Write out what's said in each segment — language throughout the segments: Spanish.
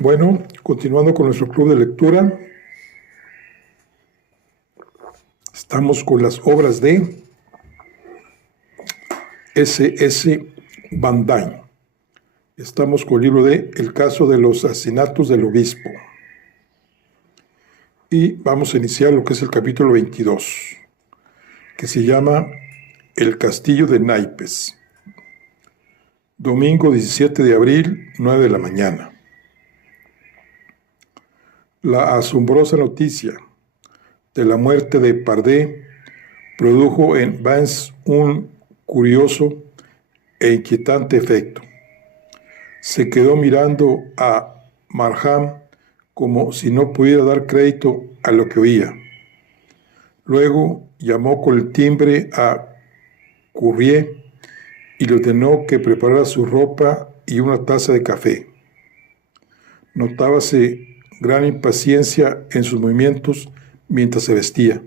Bueno, continuando con nuestro club de lectura, estamos con las obras de S.S. Van Dyne. Estamos con el libro de El caso de los asesinatos del obispo. Y vamos a iniciar lo que es el capítulo 22, que se llama El castillo de naipes. Domingo 17 de abril, 9 de la mañana. La asombrosa noticia de la muerte de Pardee produjo en Vance un curioso e inquietante efecto. Se quedó mirando a Markham como si no pudiera dar crédito a lo que oía. Luego llamó con el timbre a Courrier y le ordenó que preparara su ropa y una taza de café. Notábase gran impaciencia en sus movimientos mientras se vestía.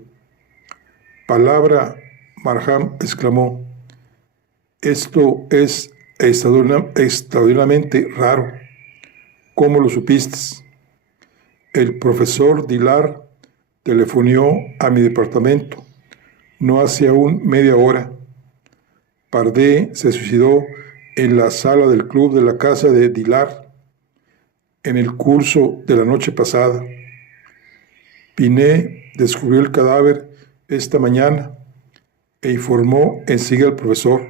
Palabra, Markham exclamó, esto es extraordinariamente raro. ¿Cómo lo supiste? El profesor Dillard telefonió a mi departamento no hace aún media hora. Pardee se suicidó en la sala del club de la casa de Dillard en el curso de la noche pasada. Pinet descubrió el cadáver esta mañana e informó enseguida al profesor.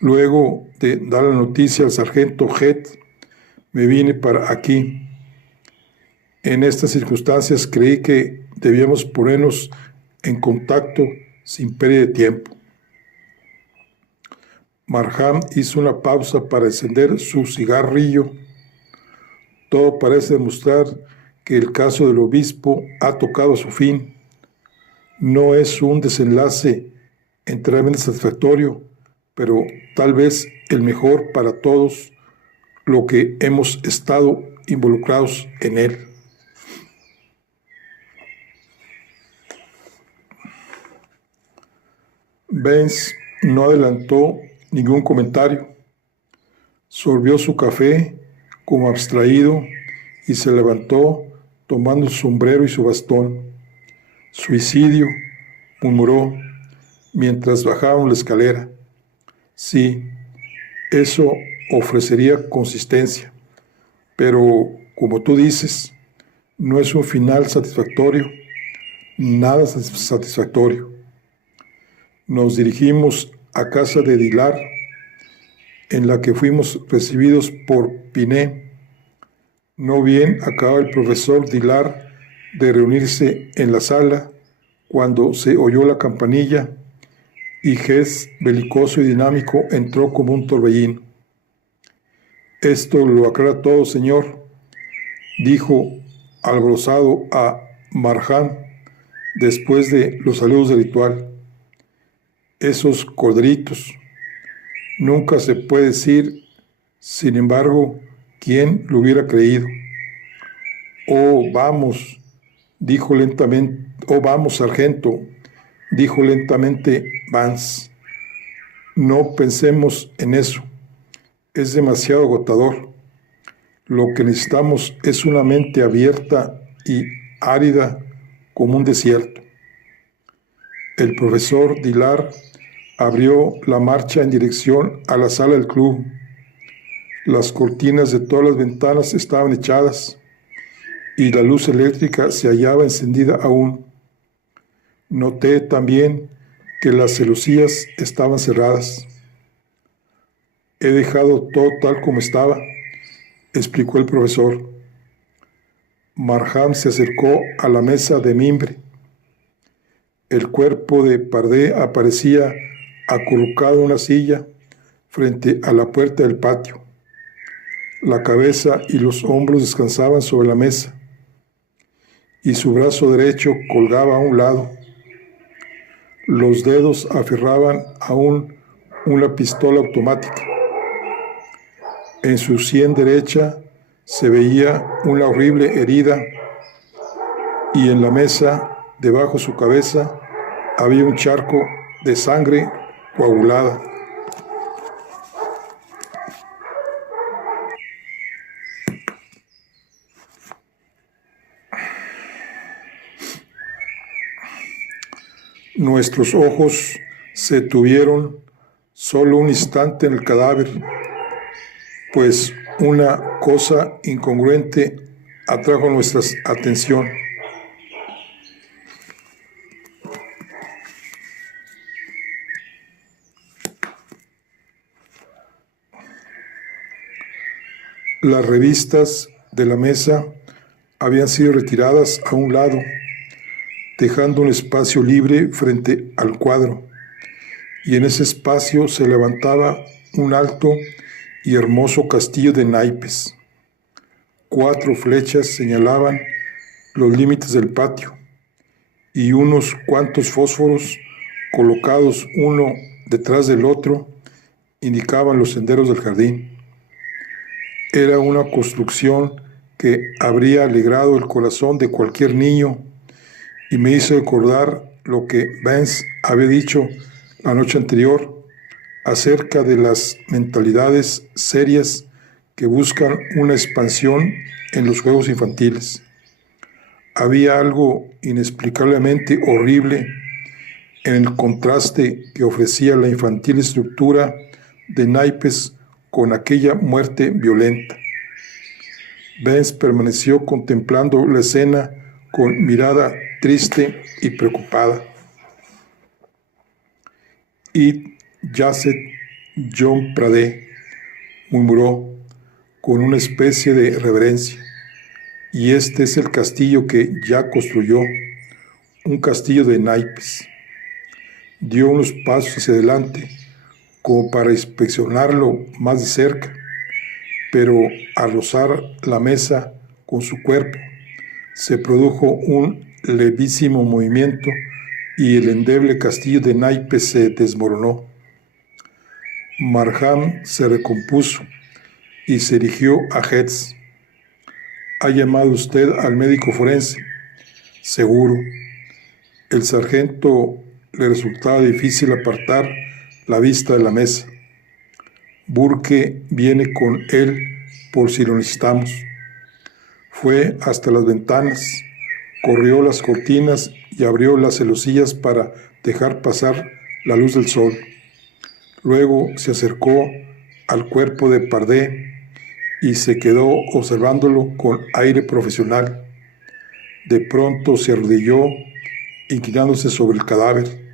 Luego de dar la noticia al sargento Head, me vine para aquí. En estas circunstancias creí que debíamos ponernos en contacto sin pérdida de tiempo. Markham hizo una pausa para encender su cigarrillo. Todo parece demostrar que el caso del obispo ha tocado a su fin. No es un desenlace enteramente satisfactorio, pero tal vez el mejor para todos lo que hemos estado involucrados en él. Vance no adelantó ningún comentario. Sorbió su café como abstraído y se levantó tomando su sombrero y su bastón. Suicidio, murmuró mientras bajaban la escalera. Sí, eso ofrecería consistencia, pero como tú dices, no es un final satisfactorio, nada satisfactorio. Nos dirigimos a casa de Dillard, en la que fuimos recibidos por Pinet. No bien acababa el profesor Dillard de reunirse en la sala cuando se oyó la campanilla y Hess, belicoso y dinámico, entró como un torbellino. Esto lo aclara todo, señor, dijo alborozado a Markham después de los saludos del ritual. Esos corderitos. Nunca se puede decir, sin embargo, quién lo hubiera creído. Oh, vamos, dijo lentamente, oh, vamos, sargento, dijo lentamente Vance. No pensemos en eso. Es demasiado agotador. Lo que necesitamos es una mente abierta y árida como un desierto. El profesor Dillard abrió la marcha en dirección a la sala del club. Las cortinas de todas las ventanas estaban echadas y la luz eléctrica se hallaba encendida aún. Noté también que las celosías estaban cerradas. He dejado todo tal como estaba, explicó el profesor. Markham se acercó a la mesa de mimbre. El cuerpo de Pardee aparecía acurrucado en una silla frente a la puerta del patio. La cabeza y los hombros descansaban sobre la mesa y su brazo derecho colgaba a un lado. Los dedos aferraban aún una pistola automática. En su sien derecha se veía una horrible herida y en la mesa, debajo de su cabeza, había un charco de sangre coagulada. Nuestros ojos se tuvieron solo un instante en el cadáver, pues una cosa incongruente atrajo nuestra atención. Las revistas de la mesa habían sido retiradas a un lado, dejando un espacio libre frente al cuadro, y en ese espacio se levantaba un alto y hermoso castillo de naipes. 4 flechas señalaban los límites del patio, y unos cuantos fósforos, colocados uno detrás del otro, indicaban los senderos del jardín. Era una construcción que habría alegrado el corazón de cualquier niño y me hizo recordar lo que Vance había dicho la noche anterior acerca de las mentalidades serias que buscan una expansión en los juegos infantiles. Había algo inexplicablemente horrible en el contraste que ofrecía la infantil estructura de naipes con aquella muerte violenta. Vance permaneció contemplando la escena con mirada triste y preocupada. «It Jacet John Pradé», murmuró con una especie de reverencia, «y este es el castillo que ya construyó, un castillo de naipes». Dio unos pasos hacia adelante, como para inspeccionarlo más de cerca, pero al rozar la mesa con su cuerpo, se produjo un levísimo movimiento y el endeble castillo de naipes se desmoronó. Markham se recompuso y se dirigió a Heads. «¿Ha llamado usted al médico forense?» «Seguro». El sargento le resultaba difícil apartar la vista de la mesa. «Burke viene con él por si lo necesitamos». Fue hasta las ventanas, corrió las cortinas y abrió las celosías para dejar pasar la luz del sol. Luego se acercó al cuerpo de Pardé y se quedó observándolo con aire profesional. De pronto se arrodilló, inclinándose sobre el cadáver.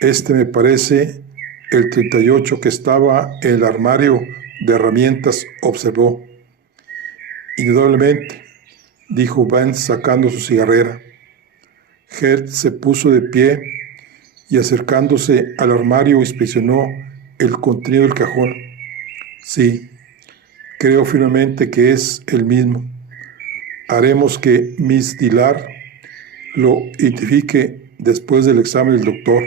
«Este me parece el 38 que estaba en el armario de herramientas», observó. «Indudablemente», dijo Vance sacando su cigarrera. Hertz se puso de pie y acercándose al armario inspeccionó el contenido del cajón. «Sí, creo firmemente que es el mismo. Haremos que Miss Dillard lo identifique después del examen del doctor».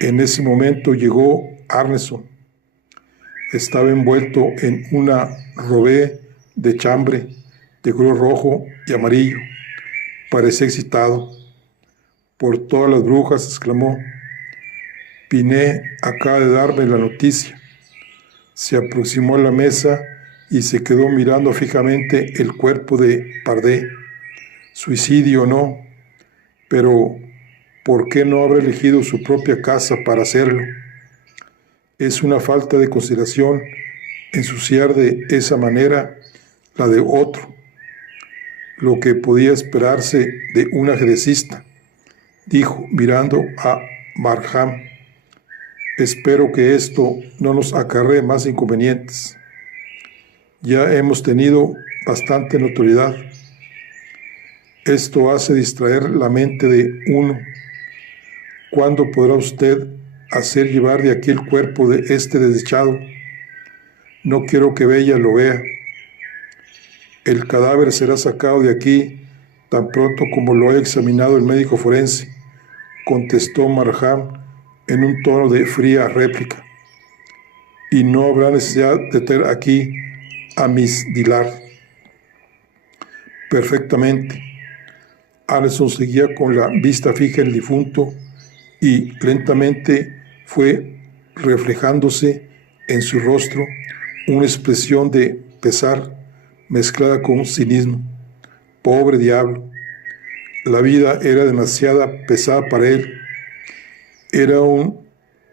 En ese momento llegó Arneson. Estaba envuelto en una robé de chambre de color rojo y amarillo. Parecía excitado. «Por todas las brujas», exclamó. «Pinet acaba de darme la noticia». Se aproximó a la mesa y se quedó mirando fijamente el cuerpo de Pardé. «Suicidio o no, pero ¿por qué no habrá elegido su propia casa para hacerlo? Es una falta de consideración ensuciar de esa manera la de otro. Lo que podía esperarse de un ajedrecista», dijo mirando a Markham. «Espero que esto no nos acarree más inconvenientes. Ya hemos tenido bastante notoriedad. Esto hace distraer la mente de uno. ¿Cuándo podrá usted hacer llevar de aquí el cuerpo de este desdichado? No quiero que Bella lo vea. El cadáver será sacado de aquí tan pronto como lo haya examinado el médico forense», contestó Markham en un tono de fría réplica. «Y no habrá necesidad de tener aquí a Miss Dillard». «Perfectamente». Arneson seguía con la vista fija en el difunto y lentamente fue reflejándose en su rostro una expresión de pesar mezclada con cinismo. «Pobre diablo». La vida era demasiado pesada para él. Era un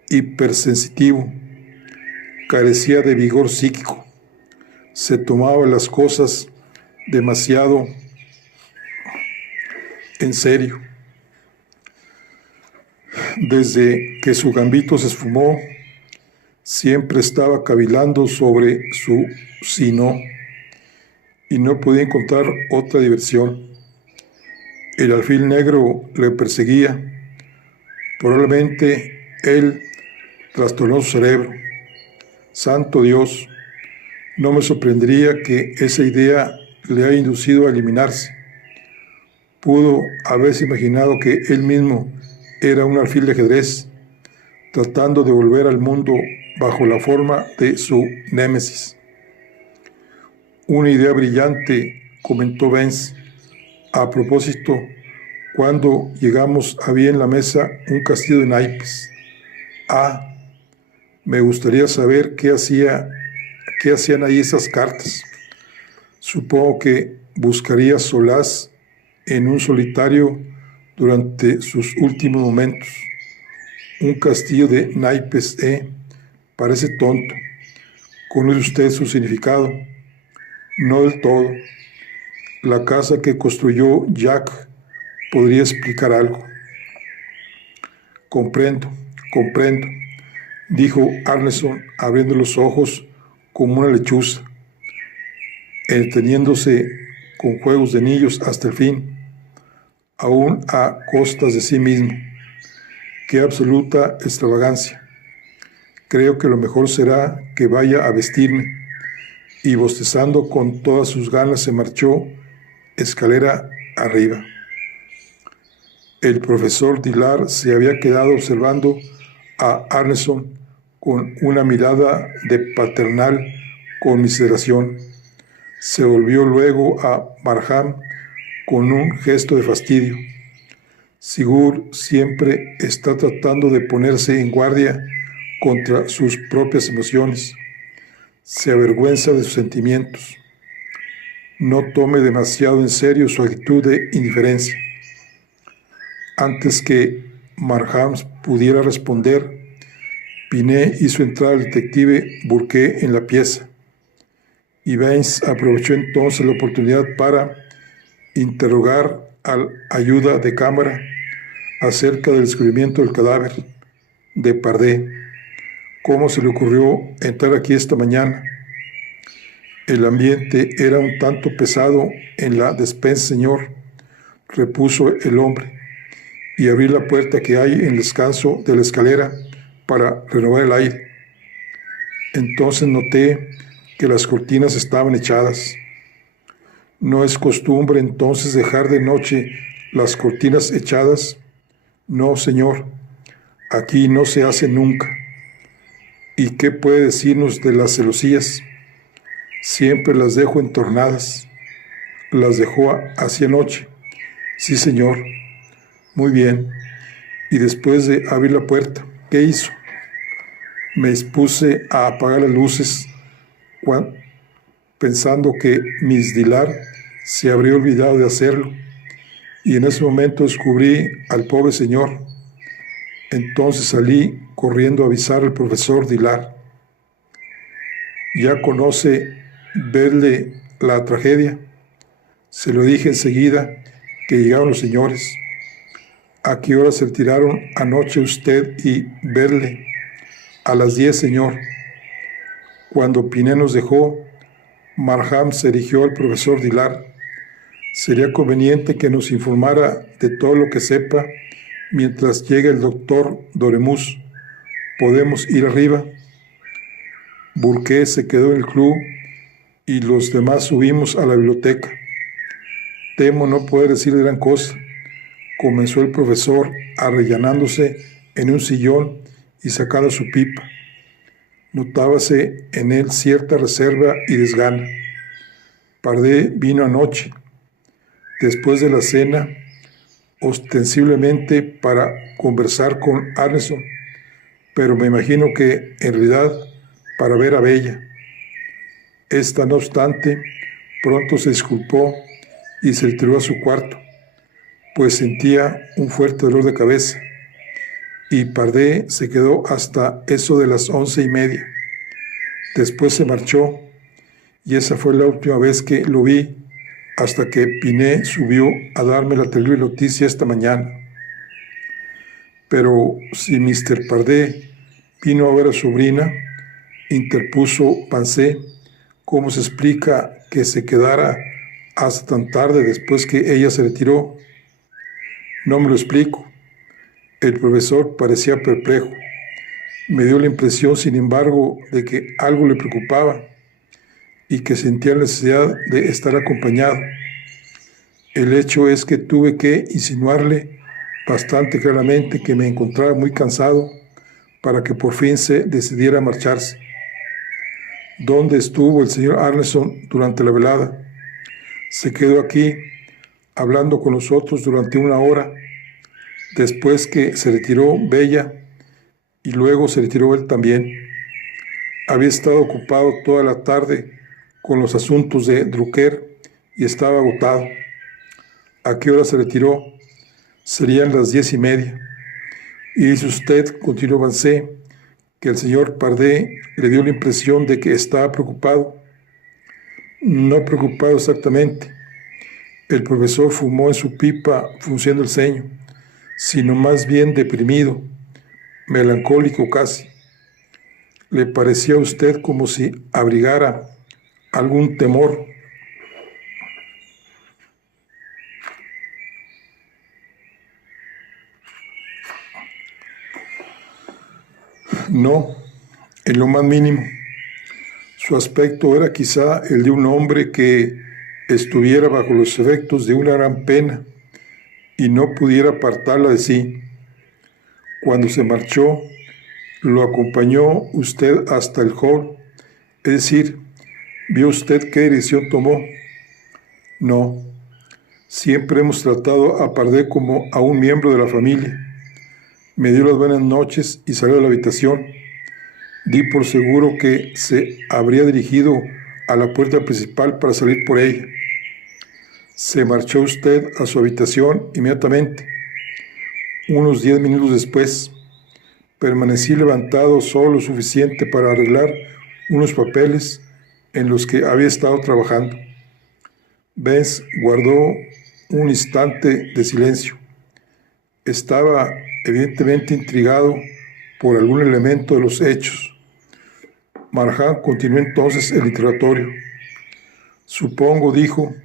hipersensitivo. Carecía de vigor psíquico. Se tomaba las cosas demasiado en serio. Desde que su gambito se esfumó, siempre estaba cavilando sobre su sí no, y no podía encontrar otra diversión. El alfil negro le perseguía. Probablemente él trastornó su cerebro. Santo Dios, no me sorprendería que esa idea le haya inducido a eliminarse. Pudo haberse imaginado que él mismo era un alfil de ajedrez, tratando de volver al mundo bajo la forma de su némesis. Una idea brillante, comentó Vance. A propósito, cuando llegamos había en la mesa un castillo de naipes. Me gustaría saber qué hacían ahí esas cartas. Supongo que buscaría solaz en un solitario durante sus últimos momentos. Un castillo de naipes, parece tonto. ¿Conoce usted su significado? No del todo. La casa que construyó Jack podría explicar algo. Comprendo, dijo Arneson, abriendo los ojos como una lechuza, entreteniéndose con juegos de niños hasta el fin, aún a costas de sí mismo. ¡Qué absoluta extravagancia! Creo que lo mejor será que vaya a vestirme. Y bostezando con todas sus ganas se marchó escalera arriba. El profesor Dillard se había quedado observando a Arneson con una mirada de paternal conmiseración. Se volvió luego a Markham con un gesto de fastidio. Sigurd siempre está tratando de ponerse en guardia contra sus propias emociones. Se avergüenza de sus sentimientos. No tome demasiado en serio su actitud de indiferencia. Antes que Markham pudiera responder, Pinet hizo entrar al detective Burke en la pieza, y Vance aprovechó entonces la oportunidad para interrogar al ayuda de cámara acerca del descubrimiento del cadáver de Pardé. ¿Cómo se le ocurrió entrar aquí esta mañana? El ambiente era un tanto pesado en la despensa, señor, repuso el hombre, y abrí la puerta que hay en el descanso de la escalera para renovar el aire. Entonces noté que las cortinas estaban echadas. ¿No es costumbre entonces dejar de noche las cortinas echadas? No, señor, aquí no se hace nunca. ¿Y qué puede decirnos de las celosías? Siempre las dejo entornadas. Las dejó hacia noche. Sí, señor. Muy bien. Y después de abrir la puerta, ¿qué hizo? Me dispuse a apagar las luces pensando que Miss Dillard se habría olvidado de hacerlo, y en ese momento descubrí al pobre señor. Entonces salí corriendo a avisar al profesor Dillard. ¿Ya conoce verle la tragedia? Se lo dije enseguida que llegaron los señores. ¿A qué hora se retiraron anoche usted y verle? A las 10, señor. Cuando Pinet nos dejó, Markham se dirigió al profesor Dillard. Sería conveniente que nos informara de todo lo que sepa mientras llegue el doctor Doremus. ¿Podemos ir arriba? Burke se quedó en el club y los demás subimos a la biblioteca. Temo no poder decir gran cosa, comenzó el profesor arrellanándose en un sillón y sacando su pipa. Notábase en él cierta reserva y desgana. Pardé vino anoche, después de la cena, ostensiblemente para conversar con Arneson, pero me imagino que en realidad para ver a Bella. Esta, no obstante, pronto se disculpó y se retiró a su cuarto. pues sentía un fuerte dolor de cabeza, y Pardé se quedó hasta eso de las 11:30. Después se marchó, y esa fue la última vez que lo vi, hasta que Pinet subió a darme la terrible noticia esta mañana. Pero si Mr. Pardé vino a ver a su sobrina, interpuso Pansé, ¿cómo se explica que se quedara hasta tan tarde después que ella se retiró? No me lo explico. El profesor parecía perplejo. Me dio la impresión, sin embargo, de que algo le preocupaba y que sentía la necesidad de estar acompañado. El hecho es que tuve que insinuarle bastante claramente que me encontraba muy cansado para que por fin se decidiera a marcharse. ¿Dónde estuvo el señor Arneson durante la velada? Se quedó aquí hablando con nosotros durante 1 hora, después que se retiró Bella y luego se retiró él también. Había estado ocupado toda la tarde con los asuntos de Drucker y estaba agotado. ¿A qué hora se retiró? Serían las 10:30. Y dice usted, continuó Pansé, que el señor Pardé le dio la impresión de que estaba preocupado. No preocupado exactamente. El profesor fumó en su pipa frunciendo el ceño, sino más bien deprimido, melancólico casi. Le parecía a usted como si abrigara algún temor. No, en lo más mínimo. Su aspecto era quizá el de un hombre que estuviera bajo los efectos de una gran pena y no pudiera apartarla de sí. Cuando se marchó, lo acompañó usted hasta el hall, es decir, ¿vio usted qué dirección tomó? No, siempre hemos tratado a Pardé como a un miembro de la familia. Me dio las buenas noches y salió de la habitación. Di por seguro que se habría dirigido a la puerta principal para salir por ella. Se marchó usted a su habitación inmediatamente. Unos 10 minutos después, permanecí levantado solo lo suficiente para arreglar unos papeles en los que había estado trabajando. Benz guardó un instante de silencio. Estaba evidentemente intrigado por algún elemento de los hechos. Marjan continuó entonces el interrogatorio. Supongo, dijo,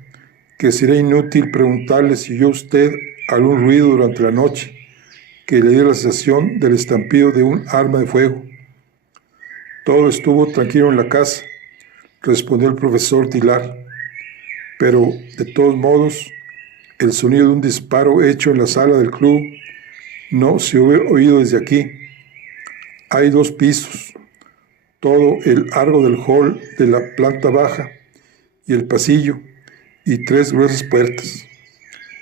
que sería inútil preguntarle si oyó usted algún ruido durante la noche que le dio la sensación del estampido de un arma de fuego. Todo estuvo tranquilo en la casa, respondió el profesor Tilar, pero de todos modos el sonido de un disparo hecho en la sala del club no se hubiera oído desde aquí. Hay 2 pisos, todo el largo del hall de la planta baja y el pasillo, y 3 gruesas puertas.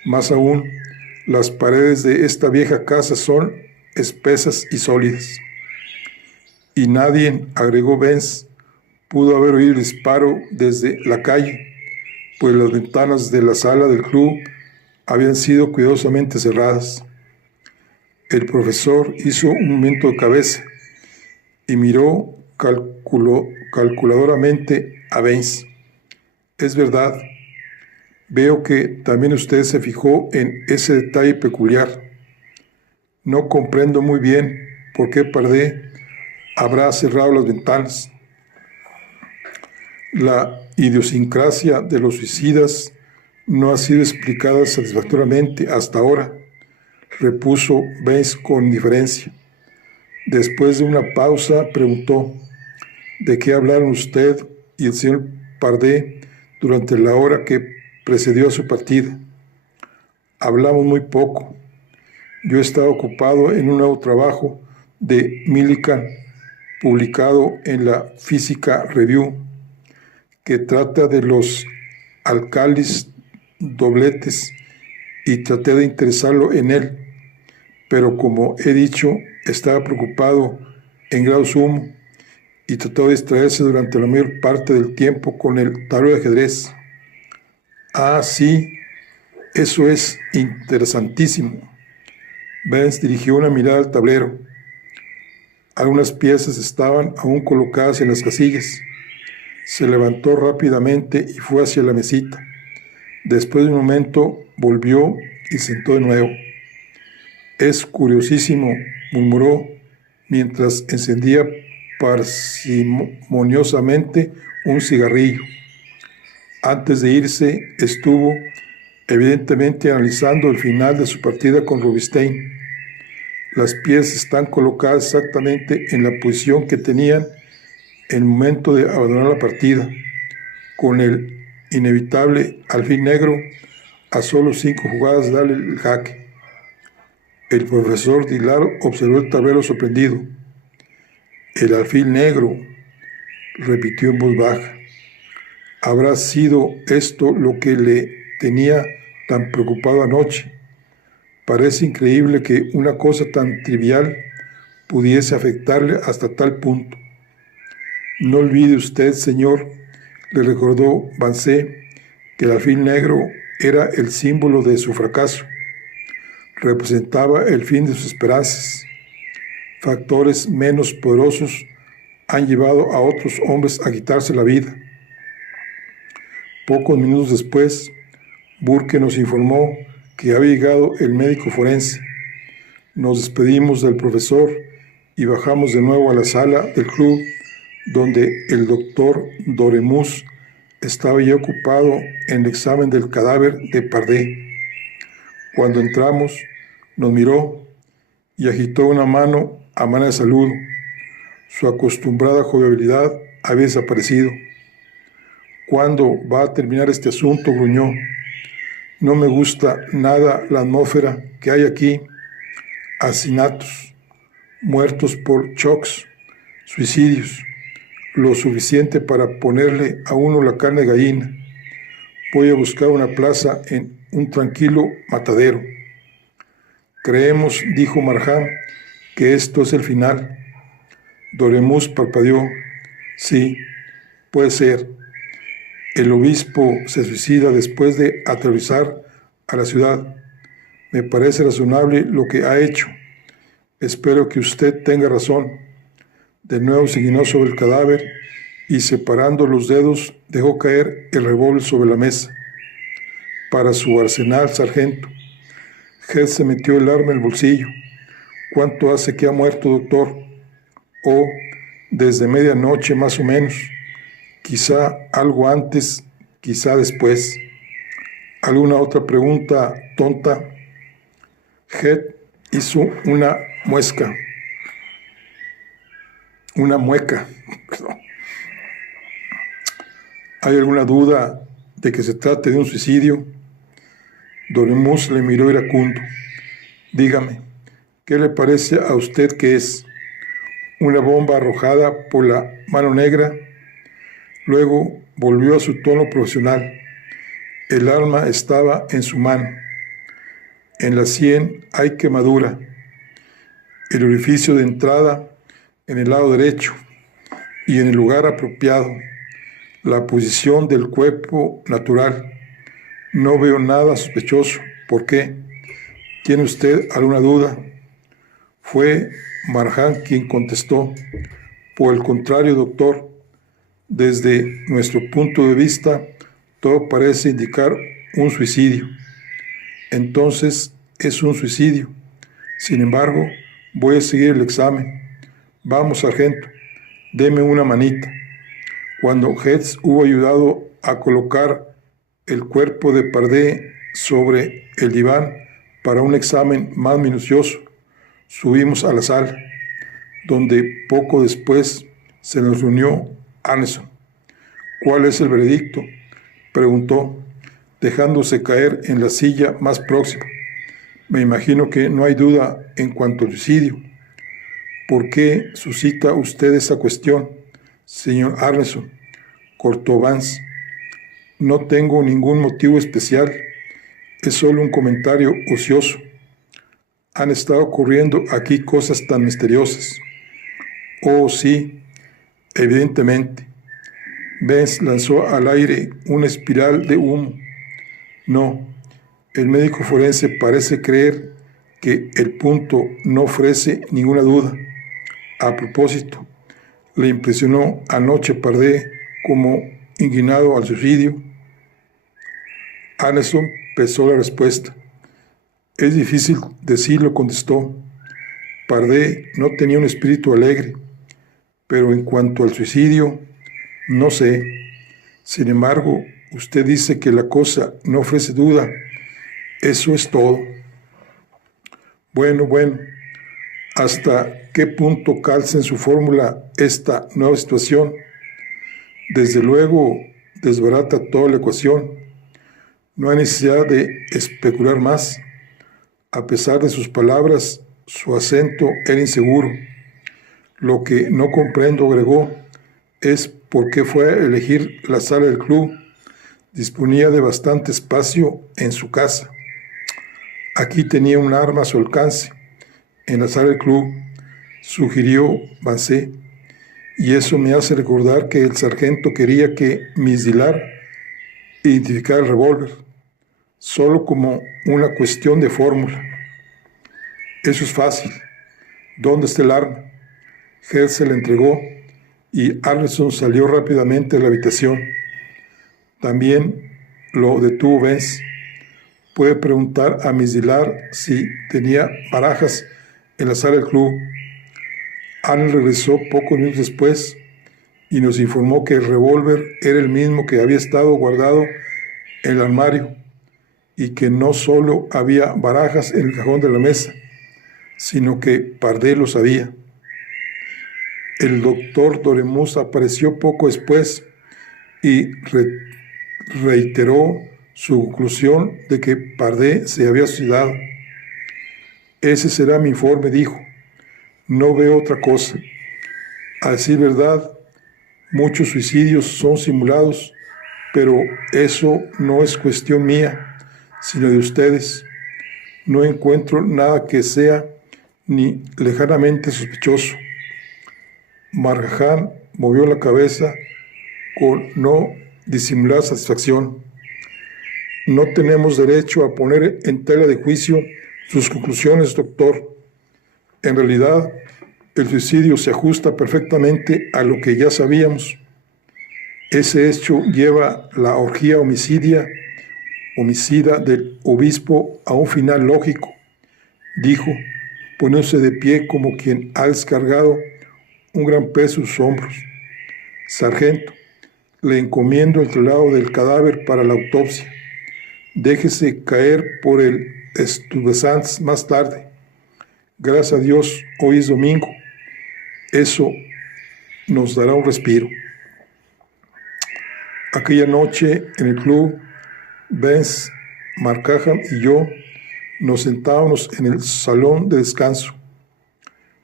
Más aún, las paredes de esta vieja casa son espesas y sólidas. Y nadie, agregó Benz, pudo haber oído el disparo desde la calle, pues las ventanas de la sala del club habían sido cuidadosamente cerradas. El profesor hizo un movimiento de cabeza y miró calculadoramente a Benz. Es verdad. Veo que también usted se fijó en ese detalle peculiar. No comprendo muy bien por qué Pardé habrá cerrado las ventanas. La idiosincrasia de los suicidas no ha sido explicada satisfactoriamente hasta ahora, repuso Benz con indiferencia. Después de una pausa, preguntó, ¿de qué hablaron usted y el señor Pardé durante la hora que precedió a su partida? Hablamos muy poco. Yo estaba ocupado en un nuevo trabajo de Millikan, publicado en la Physical Review, que trata de los alcalis dobletes, y traté de interesarlo en él, pero como he dicho, estaba preocupado en grado sumo y trató de distraerse durante la mayor parte del tiempo con el tablero de ajedrez. Ah, sí, Eso es interesantísimo. Vance dirigió una mirada al tablero. Algunas piezas estaban aún colocadas en las casillas. Se levantó rápidamente y fue hacia la mesita. Después de un momento volvió y sentó de nuevo. Es curiosísimo, murmuró mientras encendía parsimoniosamente un cigarrillo. Antes de irse, estuvo evidentemente analizando el final de su partida con Rubinstein. Las piezas están colocadas exactamente en la posición que tenían en el momento de abandonar la partida, con el inevitable alfil negro a solo 5 jugadas de darle el jaque. El profesor Dillard observó el tablero sorprendido. El alfil negro, repitió en voz baja. ¿Habrá sido esto lo que le tenía tan preocupado anoche? Parece increíble que una cosa tan trivial pudiese afectarle hasta tal punto. No olvide usted, señor, le recordó Vance, que el alfil negro era el símbolo de su fracaso. Representaba el fin de sus esperanzas. Factores menos poderosos han llevado a otros hombres a quitarse la vida. Pocos minutos después, Burke nos informó que había llegado el médico forense. Nos despedimos del profesor y bajamos de nuevo a la sala del club, donde el doctor Doremus estaba ya ocupado en el examen del cadáver de Pardee. Cuando entramos, nos miró y agitó una mano a manera de saludo. Su acostumbrada jovialidad había desaparecido. ¿Cuándo va a terminar este asunto?, gruñó. No me gusta nada la atmósfera que hay aquí. Asesinatos, muertos por shocks, suicidios, lo suficiente para ponerle a uno la carne de gallina. Voy a buscar una plaza en un tranquilo matadero. Creemos, dijo Marjan, que esto es el final. Doremus parpadeó. Sí, puede ser. El obispo se suicida después de aterrorizar a la ciudad. Me parece razonable lo que ha hecho. Espero que usted tenga razón. De nuevo se inclinó sobre el cadáver y, separando los dedos, dejó caer el revólver sobre la mesa. Para su arsenal, sargento. Head se metió el arma en el bolsillo. ¿Cuánto hace que ha muerto, doctor? Oh, desde medianoche más o menos. Quizá algo antes, quizá después. ¿Alguna otra pregunta tonta? Head hizo una mueca. ¿Hay alguna duda de que se trate de un suicidio? Doremus le miró iracundo. Dígame, ¿qué le parece a usted que es? ¿Una bomba arrojada por la mano negra? Luego volvió a su tono profesional. El arma estaba en su mano. En la sien hay quemadura. El orificio de entrada en el lado derecho y en el lugar apropiado. La posición del cuerpo natural. No veo nada sospechoso. ¿Por qué? ¿Tiene usted alguna duda? Fue Marjan quien contestó. Por el contrario, doctor, desde nuestro punto de vista, todo parece indicar un suicidio. Entonces, es un suicidio. Sin embargo, voy a seguir el examen. Vamos, sargento, deme una manita. Cuando Hetz hubo ayudado a colocar el cuerpo de Pardee sobre el diván para un examen más minucioso, subimos a la sala, donde poco después se nos reunió Arneson. ¿Cuál es el veredicto?, preguntó, dejándose caer en la silla más próxima. Me imagino que no hay duda en cuanto al suicidio. ¿Por qué suscita usted esa cuestión, señor Arneson?, cortó Vance. No tengo ningún motivo especial. Es solo un comentario ocioso. Han estado ocurriendo aquí cosas tan misteriosas. Oh, sí, evidentemente. Vance lanzó al aire una espiral de humo. No, El médico forense parece creer que el punto no ofrece ninguna duda. A propósito, le impresionó anoche Pardé como inclinado al suicidio. Anderson pesó la respuesta. Es difícil decirlo, contestó. Pardé no tenía un espíritu alegre, pero en cuanto al suicidio, no sé. Sin embargo, usted dice que la cosa no ofrece duda. Eso es todo. Bueno, ¿hasta qué punto calza en su fórmula esta nueva situación? Desde luego, desbarata toda la ecuación. No hay necesidad de especular más. A pesar de sus palabras, su acento era inseguro. Lo que no comprendo, agregó, es por qué fue a elegir la sala del club. Disponía de bastante espacio en su casa. Aquí tenía un arma a su alcance. En la sala del club, sugirió Bancé, y eso me hace recordar que el sargento quería que Miss Dillard identificara el revólver, solo como una cuestión de fórmula. Eso es fácil. ¿Dónde está el arma? Heath se la entregó y Anderson salió rápidamente de la habitación. También lo detuvo Vance. Puede preguntar a Miss Dillard si tenía barajas en la sala del club. Arnold regresó pocos minutos después y nos informó que el revólver era el mismo que había estado guardado en el armario y que no solo había barajas en el cajón de la mesa, sino que Pardé lo sabía. El doctor Doremus apareció poco después y reiteró su conclusión de que Pardé se había suicidado. Ese será mi informe, dijo. No veo otra cosa. A decir verdad, muchos suicidios son simulados, pero eso no es cuestión mía, sino de ustedes. No encuentro nada que sea ni lejanamente sospechoso. Marjan movió la cabeza con no disimular satisfacción. No tenemos derecho a poner en tela de juicio sus conclusiones, doctor. En realidad, el suicidio se ajusta perfectamente a lo que ya sabíamos. Ese hecho lleva la orgía homicida del obispo a un final lógico, dijo, poniéndose de pie como quien ha descargado un gran peso en sus hombros. Sargento, le encomiendo el traslado del cadáver para la autopsia. Déjese caer por el Stuyvesant más tarde. Gracias a Dios, hoy es domingo. Eso nos dará un respiro. Aquella noche en el club, Vance, Markham y yo nos sentábamos en el salón de descanso.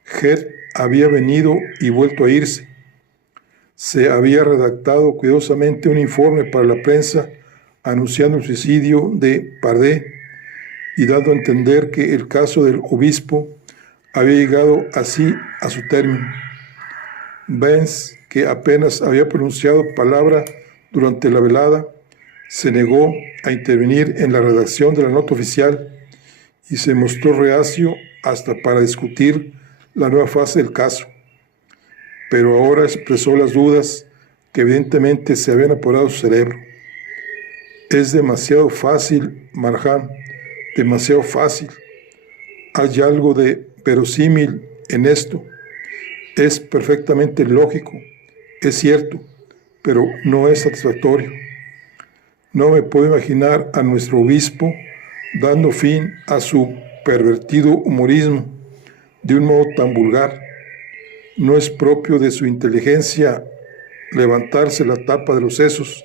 Heath había venido y vuelto a irse. Se había redactado cuidadosamente un informe para la prensa anunciando el suicidio de Pardé y dando a entender que el caso del obispo había llegado así a su término. Vance, que apenas había pronunciado palabra durante la velada, se negó a intervenir en la redacción de la nota oficial y se mostró reacio hasta para discutir la nueva fase del caso. Pero ahora expresó las dudas que evidentemente se habían apoderado de su cerebro. Es demasiado fácil, Marjan, demasiado fácil. Hay algo de verosímil en esto. Es perfectamente lógico, es cierto, pero no es satisfactorio. No me puedo imaginar a nuestro obispo dando fin a su pervertido humorismo de un modo tan vulgar. No es propio de su inteligencia levantarse la tapa de los sesos,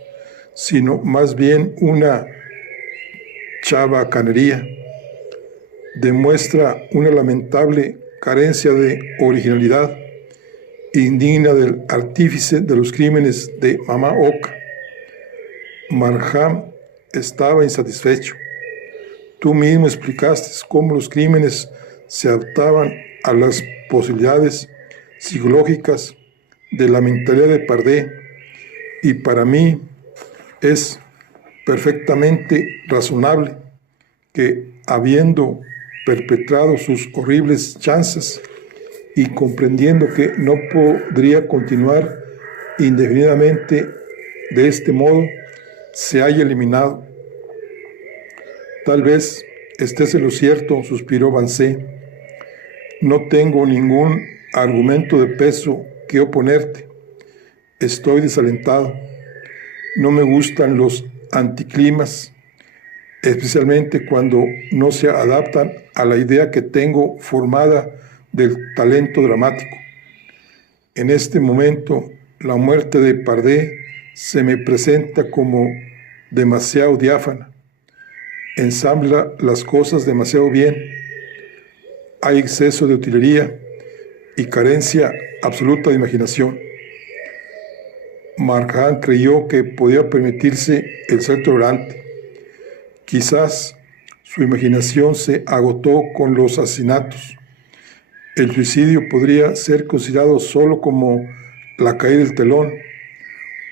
sino más bien una chabacanería. Demuestra una lamentable carencia de originalidad, indigna del artífice de los crímenes de Mamá Oca. Markham estaba insatisfecho. Tú mismo explicaste cómo los crímenes se adaptaban a las posibilidades psicológicas de la mentalidad de Pardé, y para mí es perfectamente razonable que, habiendo perpetrado sus horribles chanzas y comprendiendo que no podría continuar indefinidamente de este modo, se haya eliminado. Tal vez estés en lo cierto, suspiró Vancé. No tengo ningún argumento de peso que oponerte. Estoy desalentado. No me gustan los anticlimas, especialmente cuando no se adaptan a la idea que tengo formada del talento dramático. En este momento, la muerte de Pardé se me presenta como demasiado diáfana. Ensambla las cosas demasiado bien. Hay exceso de utilería y carencia absoluta de imaginación. Marjan creyó que podía permitirse el ser tolerante. Quizás su imaginación se agotó con los asesinatos. El suicidio podría ser considerado solo como la caída del telón,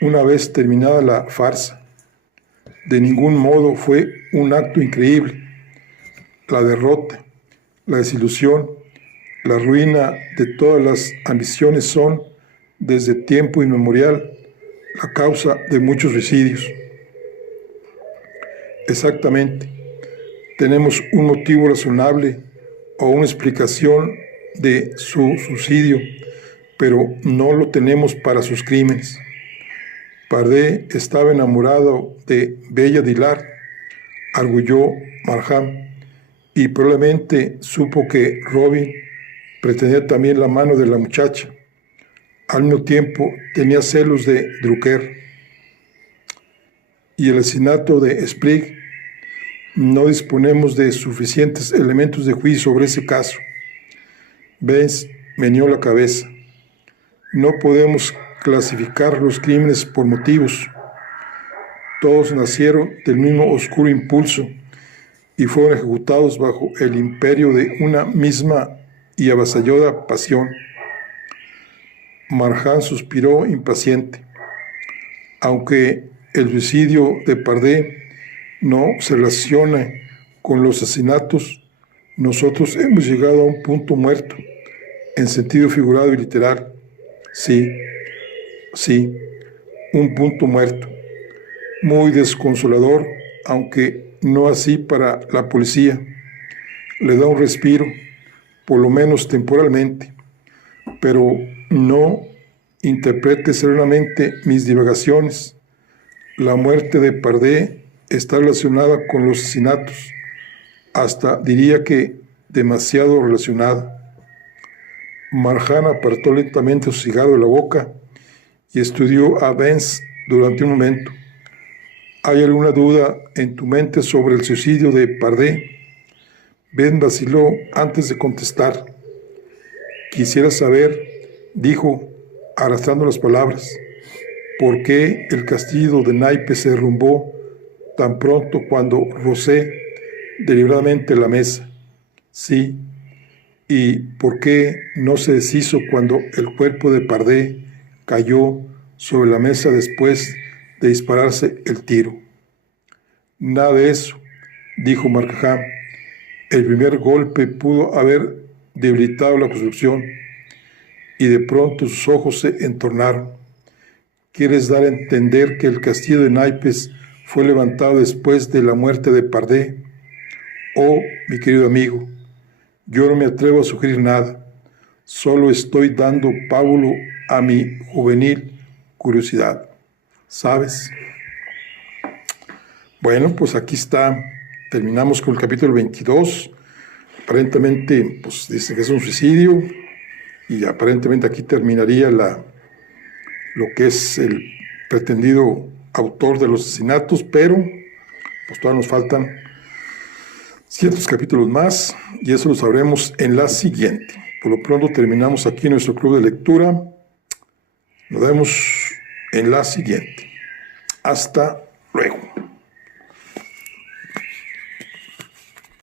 una vez terminada la farsa. De ningún modo fue un acto increíble. La derrota, la desilusión, la ruina de todas las ambiciones son, desde tiempo inmemorial, la causa de muchos suicidios. Exactamente. Tenemos un motivo razonable o una explicación de su suicidio, pero no lo tenemos para sus crímenes. Pardé estaba enamorado de Bella Dilar, arguyó Marjan, y probablemente supo que Robin pretendía también la mano de la muchacha. Al mismo tiempo tenía celos de Drucker. Y el asesinato de Sprague. No disponemos de suficientes elementos de juicio sobre ese caso. Vance meneó la cabeza. No podemos clasificar los crímenes por motivos. Todos nacieron del mismo oscuro impulso y fueron ejecutados bajo el imperio de una misma y avasalladora pasión. Marjan suspiró impaciente. Aunque el suicidio de Pardé no se relaciona con los asesinatos, nosotros hemos llegado a un punto muerto, en sentido figurado y literal. Sí, un punto muerto. Muy desconsolador, aunque no así para la policía. Le da un respiro, por lo menos temporalmente, pero no interprete serenamente mis divagaciones. La muerte de Pardé está relacionada con los asesinatos, hasta diría que demasiado relacionada. Marjan apartó lentamente su cigarro de la boca y estudió a Vance durante un momento. ¿Hay alguna duda en tu mente sobre el suicidio de Pardé? Ben vaciló antes de contestar. Quisiera saber, dijo, arrastrando las palabras, por qué el castillo de naipes se derrumbó tan pronto cuando rocé deliberadamente la mesa. Sí, y por qué no se deshizo cuando el cuerpo de Pardé cayó sobre la mesa después de dispararse el tiro. Nada de eso, dijo Marjan. El primer golpe pudo haber debilitado la construcción, y de pronto sus ojos se entornaron. ¿Quieres dar a entender que el castillo de naipes fue levantado después de la muerte de Pardé? Oh, mi querido amigo, yo no me atrevo a sugerir nada, solo estoy dando pábulo a mi juvenil curiosidad. ¿Sabes? Bueno, pues aquí está. Terminamos con el capítulo 22. Aparentemente, pues dice que es un suicidio y aparentemente aquí terminaría lo que es el pretendido autor de los asesinatos, pero pues todavía nos faltan ciertos capítulos más y eso lo sabremos en la siguiente. Por lo pronto terminamos aquí nuestro club de lectura. Nos vemos en la siguiente. Hasta luego.